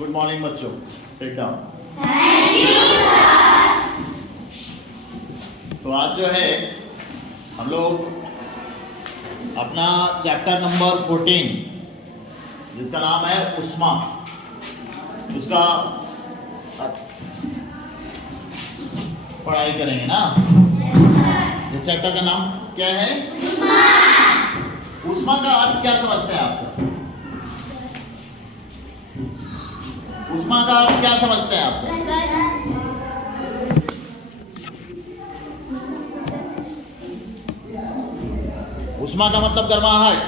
Good morning बच्चों, sit down. तो आज जो है हम लोग अपना चैप्टर नंबर 14 जिसका नाम है उष्मा, उसका पढ़ाई करेंगे ना। इस चैप्टर का नाम क्या है? उष्मा का अर्थ क्या समझते हैं आप सब? उष्मा का अर्थ क्या समझते हैं आप सब? उष्मा का मतलब गर्माहट।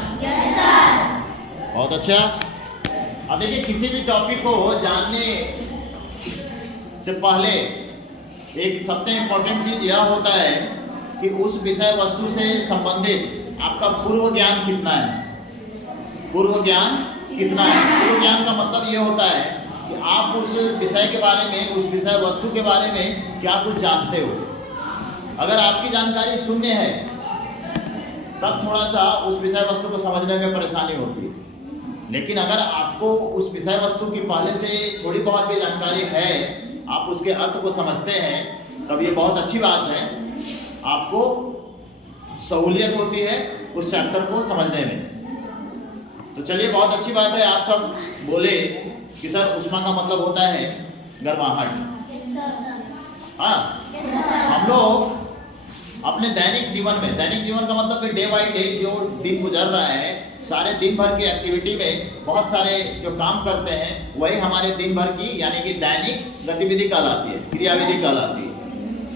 बहुत अच्छा। अब देखिए, किसी भी टॉपिक को जानने से पहले एक सबसे इम्पोर्टेंट चीज यह होता है कि उस विषय वस्तु से संबंधित आपका पूर्व ज्ञान कितना है। पूर्व ज्ञान कितना है? पूर्व ज्ञान का मतलब ये होता है कि आप उस विषय के बारे में, उस विषय वस्तु के बारे में क्या कुछ जानते हो। अगर आपकी जानकारी शून्य है तब थोड़ा सा उस विषय वस्तु को समझने में परेशानी होती है, लेकिन अगर आपको उस विषय वस्तु की पहले से थोड़ी बहुत भी जानकारी है, आप उसके अर्थ को समझते हैं, तब ये बहुत अच्छी बात है। आपको सहूलियत होती है उस चैप्टर को समझने में। तो चलिए, बहुत अच्छी बात है। आप सब बोले कि सर उष्मा का मतलब होता है गर्माहट। हाँ, हम लोग अपने दैनिक जीवन में, दैनिक जीवन का मतलब कि डे बाई डे जो दिन गुजर रहा है, सारे दिन भर की एक्टिविटी में बहुत सारे जो काम करते हैं, वही हमारे दिन भर की यानी कि दैनिक गतिविधि कहलाती है, क्रियाविधि कहलाती है।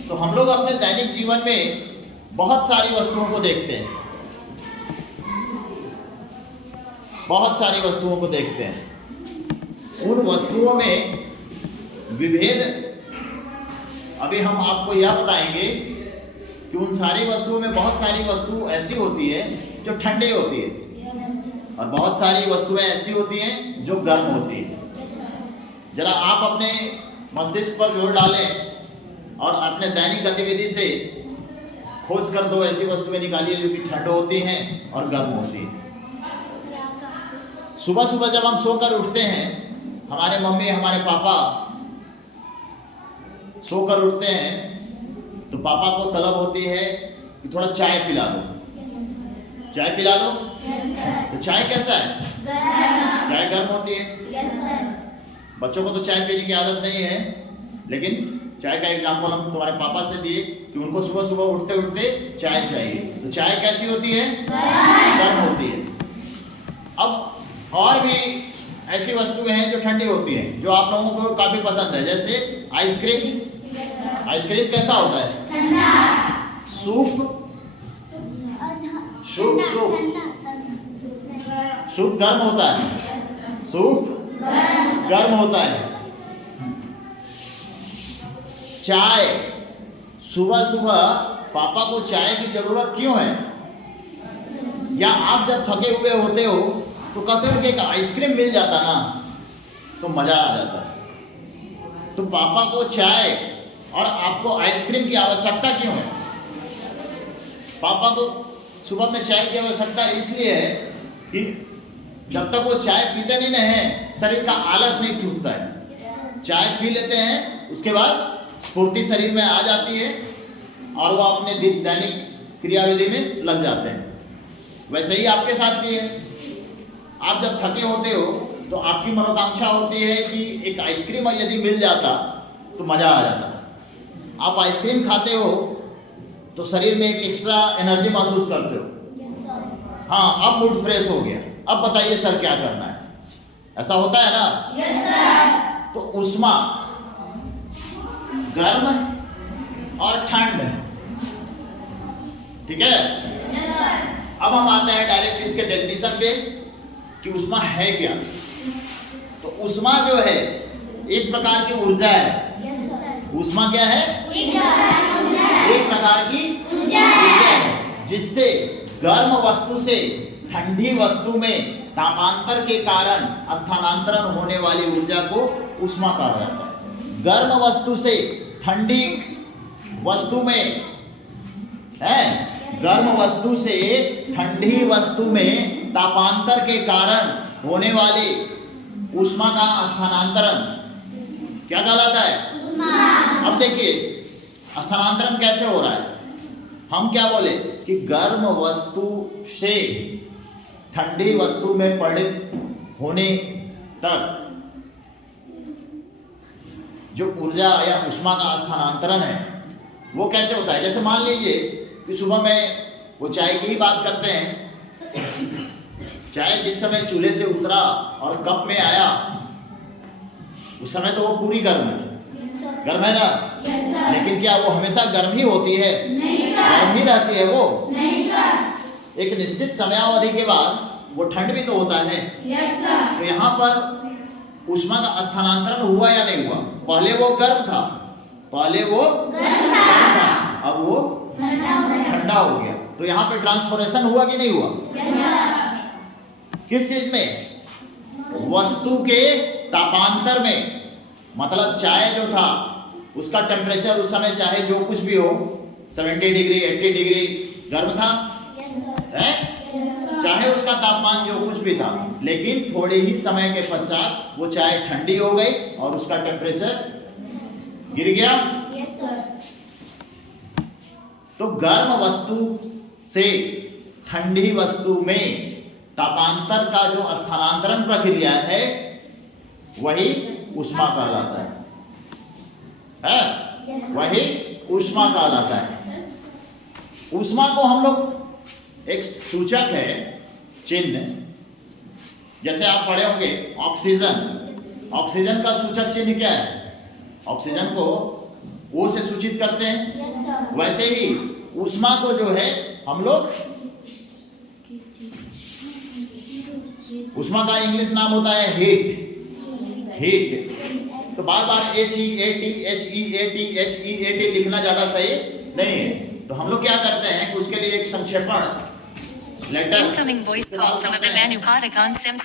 तो हम लोग अपने दैनिक जीवन में बहुत सारी वस्तुओं को देखते हैं, बहुत सारी वस्तुओं को देखते हैं। उन वस्तुओं में विभेद, अभी हम आपको यह बताएंगे कि उन सारी वस्तुओं में बहुत सारी वस्तु ऐसी होती है जो ठंडी होती है, और बहुत सारी वस्तुएं ऐसी होती हैं जो गर्म होती है। जरा आप अपने मस्तिष्क पर जोर डालें और अपने दैनिक गतिविधि से खोज कर दो ऐसी वस्तुएं निकालिए जो कि ठंड होती हैं और गर्म होती हैं। सुबह सुबह जब हम सोकर उठते हैं, हमारे मम्मी, हमारे पापा सोकर उठते हैं तो पापा को तलब होती है कि थोड़ा चाय पिला दो, चाय पिला दो। तो चाय कैसा है? चाय गर्म होती है। बच्चों को तो चाय पीने की आदत नहीं है, लेकिन चाय का एग्जाम्पल हम तुम्हारे पापा से दिए कि उनको सुबह सुबह उठते उठते चाय चाहिए। तो चाय कैसी होती है? गर्म होती है। अब और भी ऐसी वस्तुएं हैं जो ठंडी होती हैं, जो आप लोगों को काफी पसंद है, जैसे आइसक्रीम। आइसक्रीम कैसा होता है? ठंडा। सूप, सूप सूप गर्म होता है। सूप गर्म होता है। चाय, सुबह सुबह पापा को चाय की जरूरत क्यों है? या आप जब थके हुए होते हो तो कहते हो कि एक आइसक्रीम मिल जाता ना तो मजा आ जाता है। तो पापा को चाय और आपको आइसक्रीम की आवश्यकता क्यों है? पापा को सुबह में चाय की आवश्यकता इसलिए है कि जब तक वो चाय पीते नहीं है, शरीर का आलस नहीं टूटता है। चाय पी लेते हैं, उसके बाद स्फूर्ति शरीर में आ जाती है और वो अपने दैनिक क्रियाविधि में लग जाते हैं। वैसे ही आपके साथ भी है। आप जब थके होते हो तो आपकी मनोकांक्षा होती है कि एक आइसक्रीम यदि मिल जाता तो मजा आ जाता। आप आइसक्रीम खाते हो तो शरीर में एक एक्स्ट्रा एनर्जी महसूस करते हो। हाँ, अब मूड फ्रेश हो गया, अब बताइए सर क्या करना है। ऐसा होता है ना? Yes sir. तो उष्मा गर्म और ठंड, ठीक है? Yes sir. अब हम आते हैं डायरेक्ट इसके डेफिनेशन पे कि उष्मा है क्या। तो उष्मा जो है एक प्रकार की ऊर्जा है। उष्मा क्या है? एक प्रकार की ऊर्जा है, जिससे गर्म वस्तु से ठंडी वस्तु में तापांतर के कारण स्थानांतरण होने वाली ऊर्जा को उष्मा कहा जाता है। गर्म वस्तु से ठंडी वस्तु में है, गर्म वस्तु से ठंडी वस्तु में तापांतर के कारण होने वाली ऊष्मा का स्थानांतरण क्या कहलाता है? अब देखिए स्थानांतरण कैसे हो रहा है। हम क्या बोले कि गर्म वस्तु से ठंडी वस्तु में परिणत होने तक जो ऊर्जा या ऊष्मा का स्थानांतरण है वो कैसे होता है। जैसे मान लीजिए कि सुबह में वो चाय की ही बात करते हैं। चाय जिस समय चूल्हे से उतरा और कप में आया उस समय तो वो पूरी गर्म है ना। लेकिन क्या वो हमेशा गर्म ही होती है? गर्म ही रहती है वो। एक निश्चित समयावधि के बाद वो ठंड भी तो होता है। तो यहाँ पर ऊष्मा का स्थानांतरण हुआ या नहीं हुआ? पहले वो गर्म था, अब वो ठंडा हो गया। तो यहाँ पे ट्रांसफॉर्मेशन हुआ कि नहीं हुआ? किस चीज में? वस्तु के तापांतर में। मतलब चाय जो था उसका टेम्परेचर उस समय चाहे जो कुछ भी हो 70 डिग्री 80 डिग्री गर्म था है? चाहे उसका तापमान जो कुछ भी था, लेकिन थोड़े ही समय के पश्चात वो चाय ठंडी हो गई और उसका टेम्परेचर गिर गया। तो गर्म वस्तु से ठंडी वस्तु में तापांतर का जो स्थानांतरण प्रक्रिया है वही ऊष्मा कहलाता है। वही ऊष्मा कहलाता है। ऊष्मा को हम लोग एक सूचक है, चिन्ह। जैसे आप पढ़े होंगे ऑक्सीजन का सूचक चिन्ह क्या है? ऑक्सीजन को O से सूचित करते हैं। वैसे ही ऊष्मा को जो है हम लोग, ऊष्मा का इंग्लिश नाम होता है हीट। तो बार बार HEAT लिखना ज्यादा सही नहीं है। तो हम लोग क्या करते हैं कि उसके लिए एक संक्षेपण letter. Incoming voice call from Abhimanyu Pathak on Sim